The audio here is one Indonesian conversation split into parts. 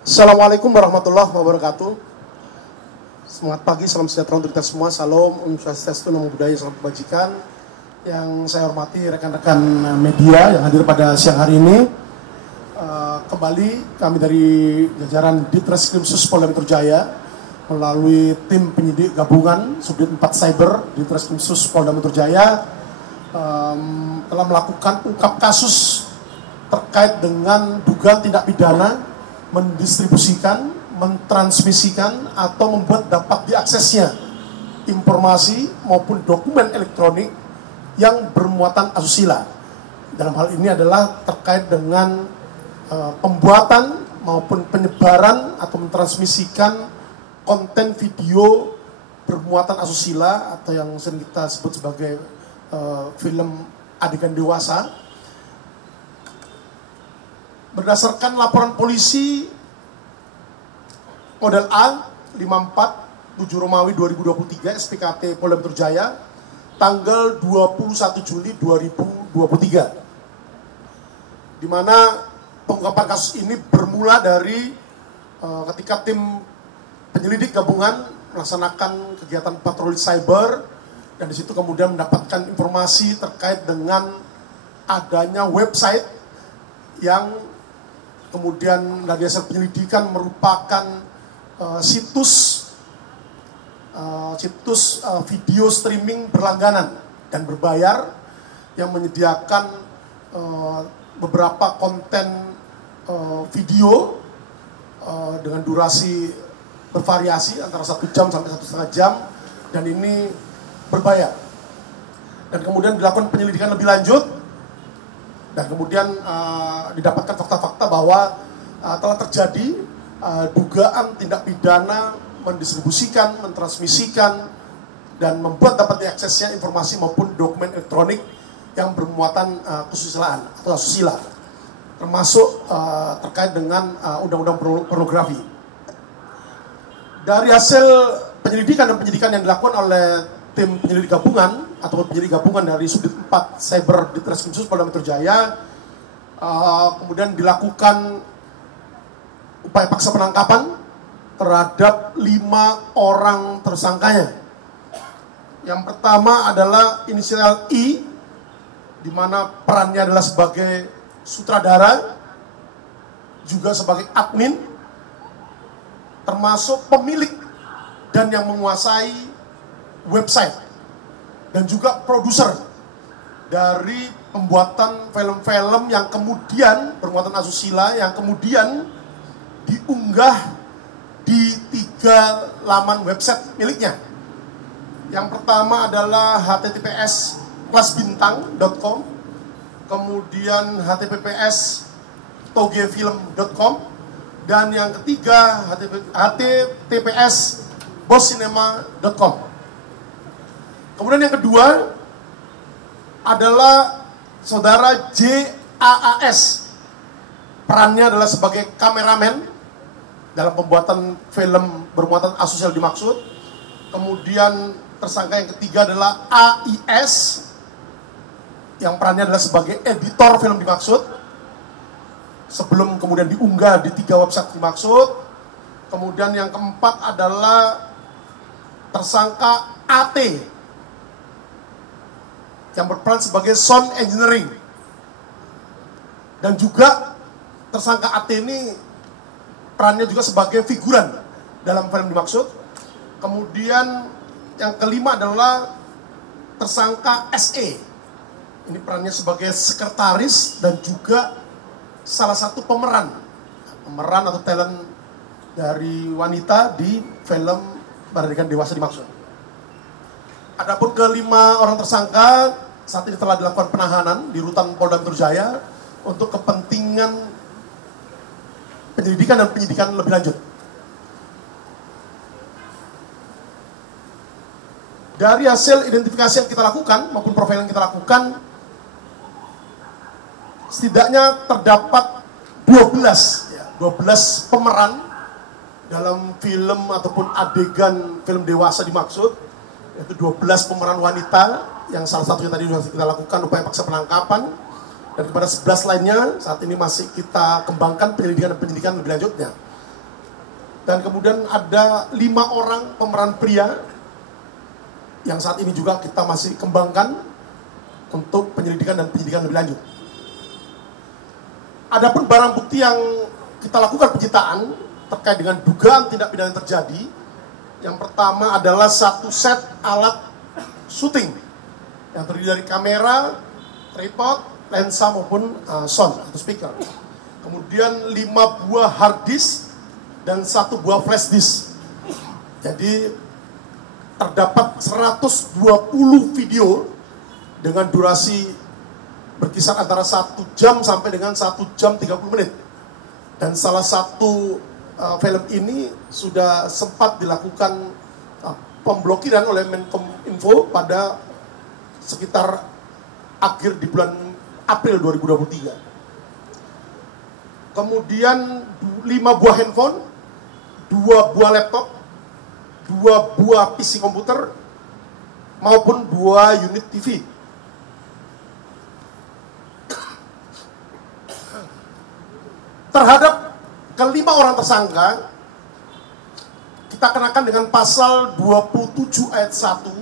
Assalamualaikum warahmatullahi wabarakatuh. Semangat pagi, salam sejahtera untuk kita semua. Salam, Om Swastiastu, Namo Buddhaya, salam kebajikan. Yang saya hormati rekan-rekan media yang hadir pada siang hari ini. Kembali kami dari jajaran Ditreskrimsus Polda Metro Jaya melalui tim penyidik gabungan Subdit 4 Cyber Ditreskrimsus Polda Metro Jaya telah melakukan ungkap kasus terkait dengan dugaan tindak pidana mendistribusikan, mentransmisikan, atau membuat dapat diaksesnya informasi maupun dokumen elektronik yang bermuatan asusila. Dalam hal ini adalah terkait dengan pembuatan maupun penyebaran atau mentransmisikan konten video bermuatan asusila atau yang sering kita sebut sebagai film adegan dewasa. Berdasarkan laporan polisi model A 54 7 Romawi 2023 SPKT Polda Metro Jaya tanggal 21 Juli 2023, di mana pengungkapan kasus ini bermula dari ketika tim penyelidik gabungan melaksanakan kegiatan patroli cyber, dan di situ kemudian mendapatkan informasi terkait dengan adanya website yang kemudian dari hasil penyelidikan merupakan situs video streaming berlangganan dan berbayar yang menyediakan beberapa konten video dengan durasi bervariasi antara 1 jam sampai 1,5 jam, dan ini berbayar. Dan kemudian dilakukan penyelidikan lebih lanjut, dan kemudian didapatkan fakta-fakta bahwa telah terjadi dugaan tindak pidana mendistribusikan, mentransmisikan, dan membuat dapat diaksesnya informasi maupun dokumen elektronik yang bermuatan kesusilaan atau asusila, termasuk terkait dengan undang-undang pornografi. Dari hasil penyelidikan dan penyidikan yang dilakukan oleh tim penyelidik gabungan atau penyelidik gabungan dari Subdit 4 Cyber Ditreskrimsus Polda Metro Jaya, kemudian dilakukan upaya paksa penangkapan terhadap 5 orang tersangkanya. Yang pertama adalah inisial I, di mana perannya adalah sebagai sutradara, juga sebagai admin, termasuk pemilik dan yang menguasai website, dan juga produser dari pembuatan film-film yang kemudian bermuatan asusila, yang kemudian diunggah di 3 laman website miliknya. Yang pertama adalah https://kelasbintang.com, kemudian https://togefilm.com, dan yang ketiga https://bosscinema.com. Kemudian yang kedua adalah saudara JAAS. Perannya adalah sebagai kameramen dalam pembuatan film bermuatan asusila dimaksud. Kemudian tersangka yang ketiga adalah AIS, yang perannya adalah sebagai editor film dimaksud, sebelum kemudian diunggah di 3 website dimaksud. Kemudian yang keempat adalah tersangka AT, yang berperan sebagai sound engineering. Dan juga tersangka AT ini perannya juga sebagai figuran dalam film dimaksud. Kemudian yang kelima adalah tersangka SE. Ini perannya sebagai sekretaris dan juga salah satu pemeran atau talent dari wanita di film Adegan Dewasa dimaksud. Adapun kelima orang tersangka saat ini telah dilakukan penahanan di Rutan Polda Metro Jaya untuk kepentingan penyelidikan dan penyidikan lebih lanjut. Dari hasil identifikasi yang kita lakukan maupun profil yang kita lakukan, setidaknya terdapat 12 pemeran dalam film ataupun adegan film dewasa dimaksud, yaitu 12 pemeran wanita yang salah satunya tadi sudah kita lakukan upaya paksa penangkapan, dan kepada 11 lainnya saat ini masih kita kembangkan penyelidikan dan penyidikan lebih lanjutnya. Dan kemudian ada 5 orang pemeran pria yang saat ini juga kita masih kembangkan untuk penyelidikan dan penyidikan lebih lanjut. Adapun barang bukti yang kita lakukan penyitaan terkait dengan dugaan tindak pidana yang terjadi, yang pertama adalah 1 set alat syuting yang terdiri dari kamera, tripod, lensa maupun sound atau speaker. Kemudian 5 buah hard disk dan 1 buah flash disk. Jadi terdapat 120 video dengan durasi berkisar antara 1 jam sampai dengan 1 jam 30 menit. Dan salah satu film ini sudah sempat dilakukan pemblokiran oleh Menkominfo pada sekitar akhir di bulan April 2023. Kemudian 5 buah handphone, 2 buah laptop, 2 buah PC komputer, maupun 2 unit TV. Terhadap kelima orang tersangka, kita kenakan dengan pasal 27 ayat 1,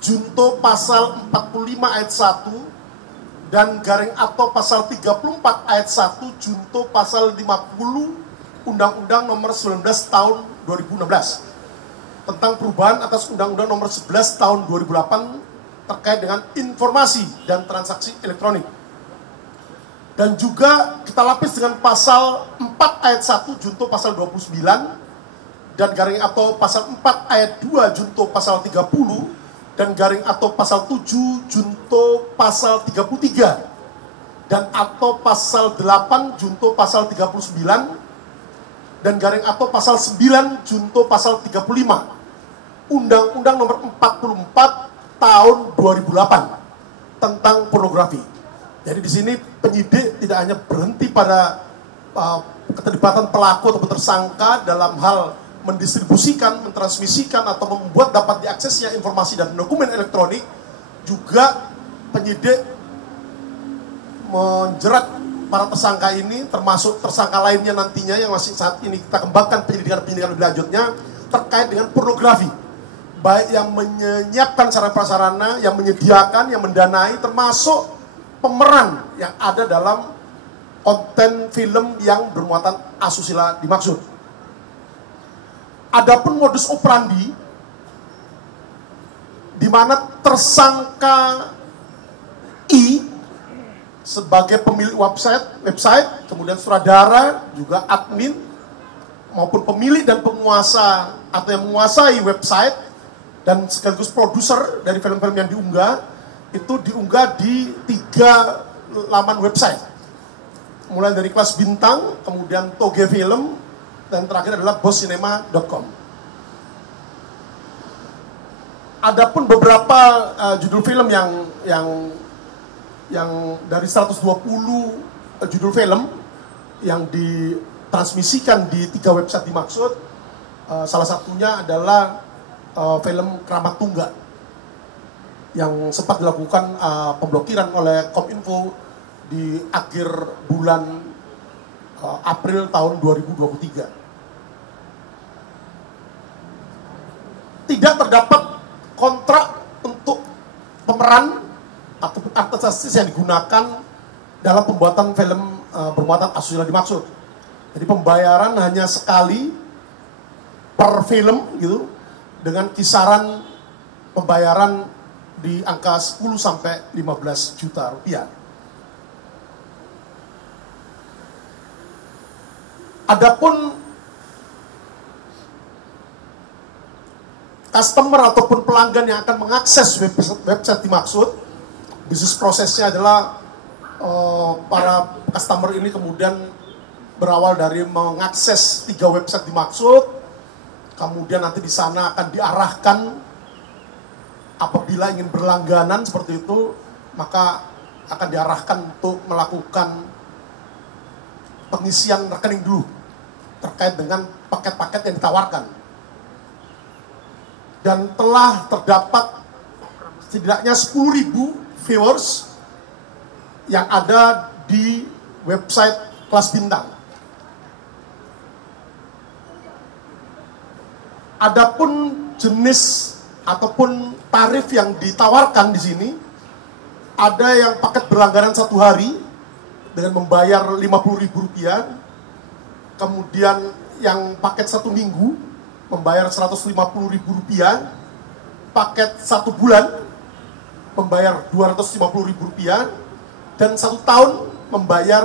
junto pasal 45 ayat 1, dan garing atau pasal 34 ayat 1, junto pasal 50 Undang-Undang nomor 19 tahun 2016 tentang perubahan atas Undang-Undang nomor 11 tahun 2008 terkait dengan informasi dan transaksi elektronik. Dan juga kita lapis dengan pasal 4 ayat 1 junto pasal 29 dan garing atau pasal 4 ayat 2 junto pasal 30 dan garing atau pasal 7 junto pasal 33 dan atau pasal 8 junto pasal 39 dan garing atau pasal 9 junto pasal 35 Undang-Undang nomor 44 tahun 2008 tentang pornografi. Jadi di sini penyidik tidak hanya berhenti pada keterlibatan pelaku atau tersangka dalam hal mendistribusikan, mentransmisikan atau membuat dapat diaksesnya informasi dan dokumen elektronik, juga penyidik menjerat para tersangka ini, termasuk tersangka lainnya nantinya yang masih saat ini kita kembangkan penyidikan lebih lanjutnya terkait dengan pornografi, baik yang menyiapkan sarana prasarana, yang menyediakan, yang mendanai, termasuk pemeran yang ada dalam konten film yang bermuatan asusila dimaksud. Adapun modus operandi di mana tersangka I sebagai pemilik website, kemudian sutradara, juga admin maupun pemilik dan penguasa atau yang menguasai website dan sekaligus produser dari film-film yang diunggah, itu diunggah di 3 laman website, mulai dari Kelas Bintang, kemudian Toge Film, dan terakhir adalah boscinema.com. Adapun beberapa judul film yang dari 120 judul film yang ditransmisikan di 3 website dimaksud, salah satunya adalah film Keramat Tunggal yang sempat dilakukan pemblokiran oleh Kominfo di akhir bulan April tahun 2023. Tidak terdapat kontrak untuk pemeran atau artis yang digunakan dalam pembuatan film bermuatan asusila dimaksud. Jadi pembayaran hanya sekali per film gitu, dengan kisaran pembayaran di angka 10 sampai 15 juta rupiah. Adapun customer ataupun pelanggan yang akan mengakses website dimaksud, bisnis prosesnya adalah para customer ini kemudian berawal dari mengakses 3 website dimaksud, kemudian nanti di sana akan diarahkan. Apabila ingin berlangganan seperti itu, maka akan diarahkan untuk melakukan pengisian rekening dulu terkait dengan paket-paket yang ditawarkan. Dan telah terdapat setidaknya 10.000 viewers yang ada di website Kelas Bintang. Adapun jenis ataupun tarif yang ditawarkan di sini, ada yang paket berlangganan 1 hari dengan membayar Rp50.000, kemudian yang paket 1 minggu membayar Rp150.000, paket 1 bulan membayar Rp250.000, dan 1 tahun membayar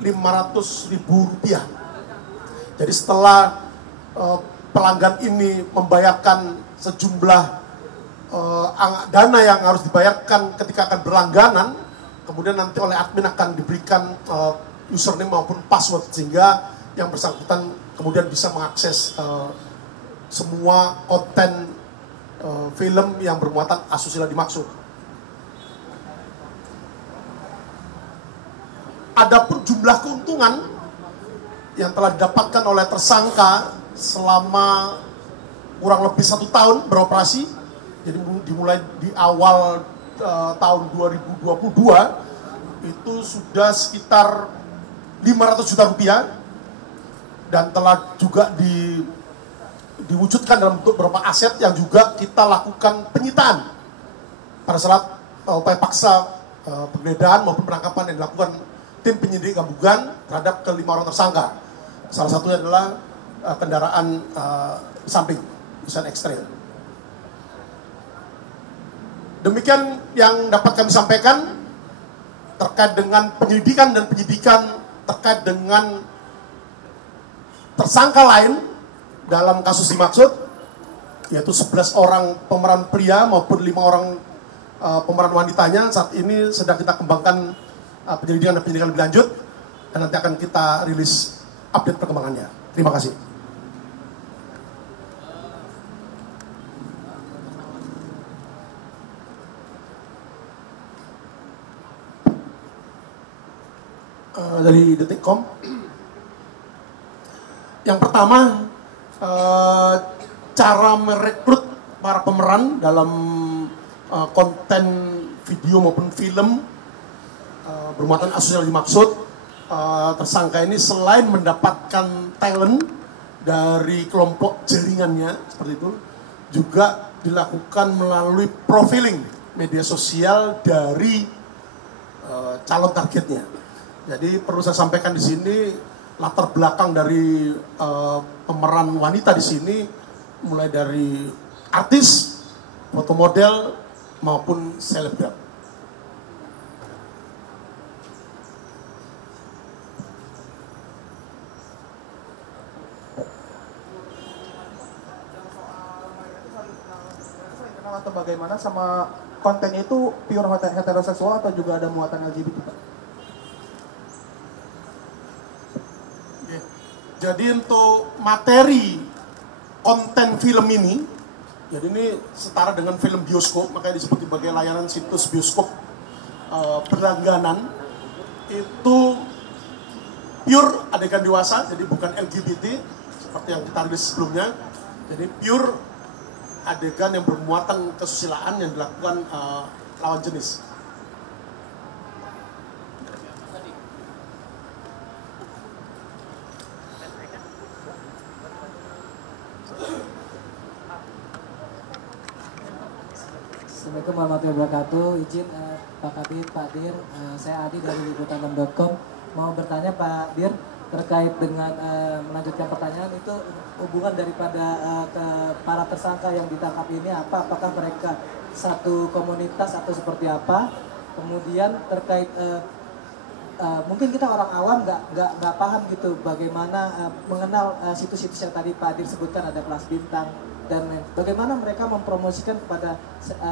Rp500.000. Jadi setelah pelanggan ini membayarkan sejumlah dana yang harus dibayarkan ketika akan berlangganan, kemudian nanti oleh admin akan diberikan username maupun password, sehingga yang bersangkutan kemudian bisa mengakses semua konten film yang bermuatan asusila dimaksud. Adapun jumlah keuntungan yang telah didapatkan oleh tersangka selama kurang lebih 1 tahun beroperasi, jadi dimulai di awal tahun 2022 itu sudah sekitar Rp500 juta, dan telah juga diwujudkan dalam bentuk beberapa aset yang juga kita lakukan penyitaan pada saat upaya paksa penggeledahan maupun penangkapan yang dilakukan tim penyidik gabungan terhadap ke-5 orang tersangka. Salah satunya adalah kendaraan samping Nissan X-Trail. Demikian yang dapat kami sampaikan terkait dengan penyelidikan dan penyidikan terkait dengan tersangka lain dalam kasus dimaksud, yaitu 11 orang pemeran pria maupun 5 orang pemeran wanitanya. Saat ini sedang kita kembangkan penyelidikan dan penyidikan lebih lanjut, dan nanti akan kita rilis update perkembangannya. Terima kasih. Dari Detikcom, yang pertama, cara merekrut para pemeran dalam konten video maupun film bermuatan asusila dimaksud. Tersangka ini selain mendapatkan talent dari kelompok jaringannya seperti itu, juga dilakukan melalui profiling media sosial dari calon targetnya. Jadi perlu saya sampaikan di sini, latar belakang dari pemeran wanita di sini mulai dari artis, foto model maupun selebgram. Atau bagaimana sama konten itu pure heteroseksual atau juga ada muatan LGBT, Pak? Jadi untuk materi konten film ini, jadi ini setara dengan film bioskop, makanya disebut sebagai layanan situs bioskop berlangganan. Itu pure adegan dewasa, jadi bukan LGBT seperti yang kita rilis sebelumnya. Jadi pure adegan yang bermuatan kesusilaan yang dilakukan lawan jenis. Assalamualaikum warahmatullahi wabarakatuh. Izin Pak Kabit, Pak Dir, saya Adi dari liputan6.com. Mau bertanya Pak Dir terkait dengan melanjutkan pertanyaan itu, hubungan daripada ke para tersangka yang ditangkap ini apa? Apakah mereka satu komunitas atau seperti apa? Kemudian terkait mungkin kita orang awam nggak paham gitu bagaimana mengenal situs-situs yang tadi Pak Dir sebutkan, ada Kelas Bintang dan bagaimana mereka mempromosikan kepada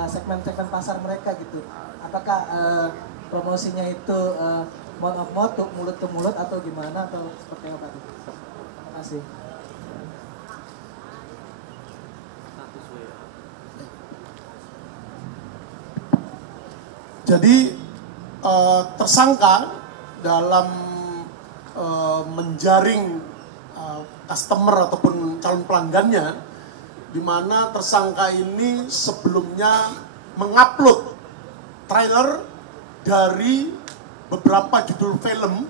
segmen-segmen pasar mereka gitu. Apakah promosinya itu mouth of mouth, mulut ke mulut atau gimana atau seperti apa tadi? Terima kasih. Jadi tersangka dalam menjaring customer ataupun calon pelanggannya, di mana tersangka ini sebelumnya mengupload trailer dari beberapa judul film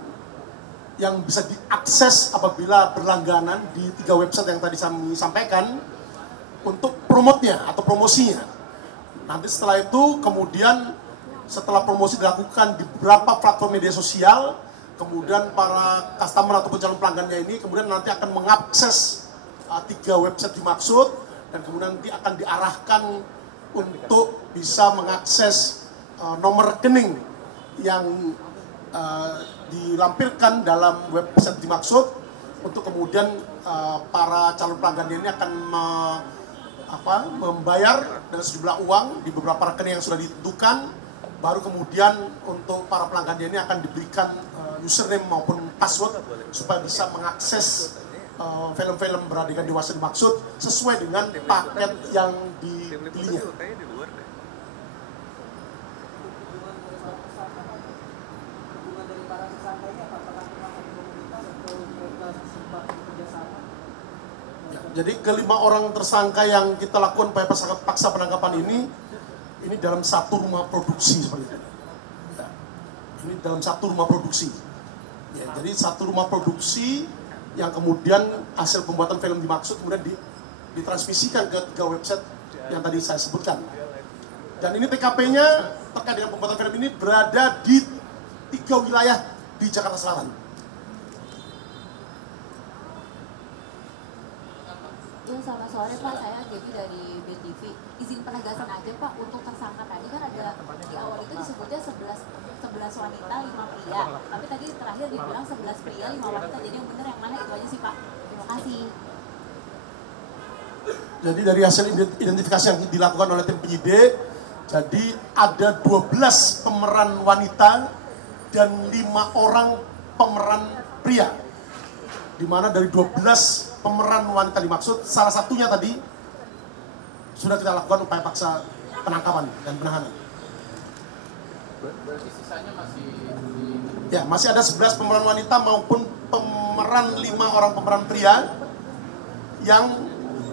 yang bisa diakses apabila berlangganan di 3 website yang tadi kami sampaikan. untuk promotnya atau promosinya. Nanti setelah itu kemudian setelah promosi dilakukan di beberapa platform media sosial, kemudian para customer ataupun calon pelanggannya ini kemudian nanti akan mengakses 3 website dimaksud, dan kemudian nanti akan diarahkan untuk bisa mengakses nomor rekening yang dilampirkan dalam website dimaksud, untuk kemudian para calon pelanggan ini akan membayar dengan sejumlah uang di beberapa rekening yang sudah ditentukan. Baru kemudian untuk para pelanggan ini akan diberikan username maupun password supaya bisa mengakses film-film beradegan dewasa dimaksud sesuai dengan paket yang dipilihnya. Jadi kelima orang tersangka yang kita lakukan upaya paksa penangkapan ini dalam satu rumah produksi seperti itu. Ya, ini dalam satu rumah produksi. Ya, jadi satu rumah produksi yang kemudian hasil pembuatan film dimaksud kemudian ditransmisikan ke 3 website yang tadi saya sebutkan. Dan ini TKP-nya terkait dengan pembuatan film ini berada di 3 wilayah di Jakarta Selatan. Ya, selamat sore Pak, saya Gaby dari BTV. Izin penegasan aja Pak, untuk tersangka tadi kan ada di awal itu disebutnya 11 wanita, 5 pria. Tapi tadi terakhir dibilang 11 pria, 5 wanita. Jadi yang benar yang mana itu aja sih Pak. Terima kasih. Jadi dari hasil identifikasi yang dilakukan oleh tim penyidik, jadi ada 12 pemeran wanita dan 5 orang pemeran pria. Di mana dari 12 pemeran wanita dimaksud, salah satunya tadi sudah kita lakukan upaya paksa penangkapan dan penahanan. Berarti sisanya masih Ya, masih ada 11 pemeran wanita maupun pemeran 5 orang pemeran pria yang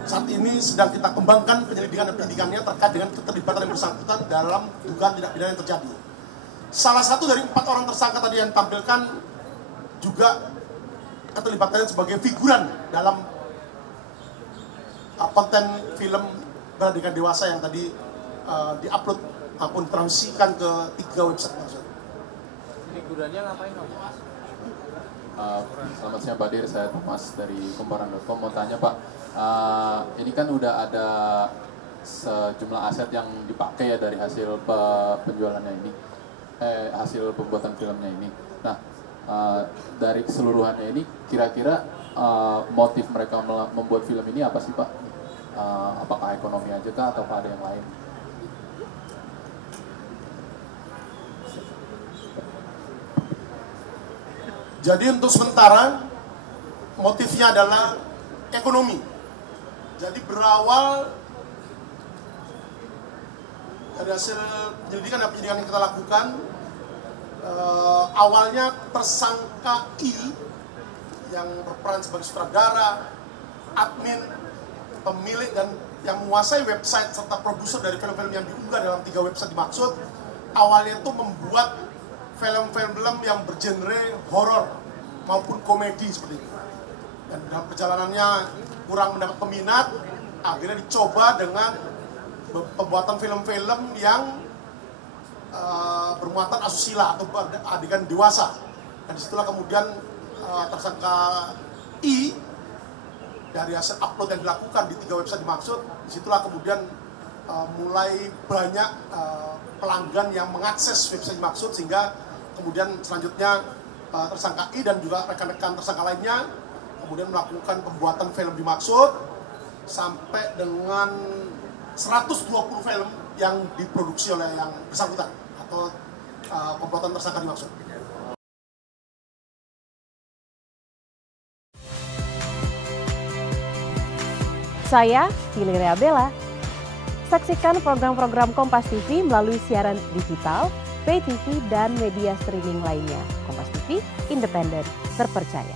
saat ini sedang kita kembangkan penyelidikan dan penyidikannya terkait dengan keterlibatan yang bersangkutan dalam dugaan tindak pidana yang terjadi. Salah satu dari 4 orang tersangka tadi yang tampilkan juga keterlibatannya sebagai figuran dalam konten film beradegan dewasa yang tadi diupload maupun transmisikan ke 3 website tersebut. figurannya ngapain Om? Selamat siang Pak Dir, saya Thomas dari Komporan.com. Mau tanya Pak, ini kan udah ada sejumlah aset yang dipakai ya dari hasil penjualannya ini, hasil pembuatan filmnya ini. Nah, dari keseluruhannya ini kira-kira motif mereka membuat film ini apa sih Pak? Apakah ekonomi aja kah atau ada yang lain? Jadi untuk sementara motifnya adalah ekonomi. Jadi berawal dari hasil penyelidikan dan penyidikan yang kita lakukan, awalnya tersangka I yang berperan sebagai sutradara, admin, pemilik dan yang menguasai website serta produser dari film-film yang diunggah dalam 3 website dimaksud, awalnya itu membuat film-film yang bergenre horor maupun komedi seperti itu. Dan dalam perjalanannya kurang mendapat peminat, akhirnya dicoba dengan pembuatan film-film yang bermuatan asusila atau adegan dewasa. Dan disitulah kemudian tersangka I dari hasil upload yang dilakukan di 3 website dimaksud, disitulah kemudian mulai banyak pelanggan yang mengakses website dimaksud, sehingga kemudian selanjutnya tersangka I dan juga rekan-rekan tersangka lainnya kemudian melakukan pembuatan film dimaksud sampai dengan 120 film yang diproduksi oleh yang bersangkutan atau pembuatan tersangka dimaksud. Saya Fili Reabella. Saksikan program-program Kompas TV melalui siaran digital, pay TV, dan media streaming lainnya. Kompas TV, independen, terpercaya.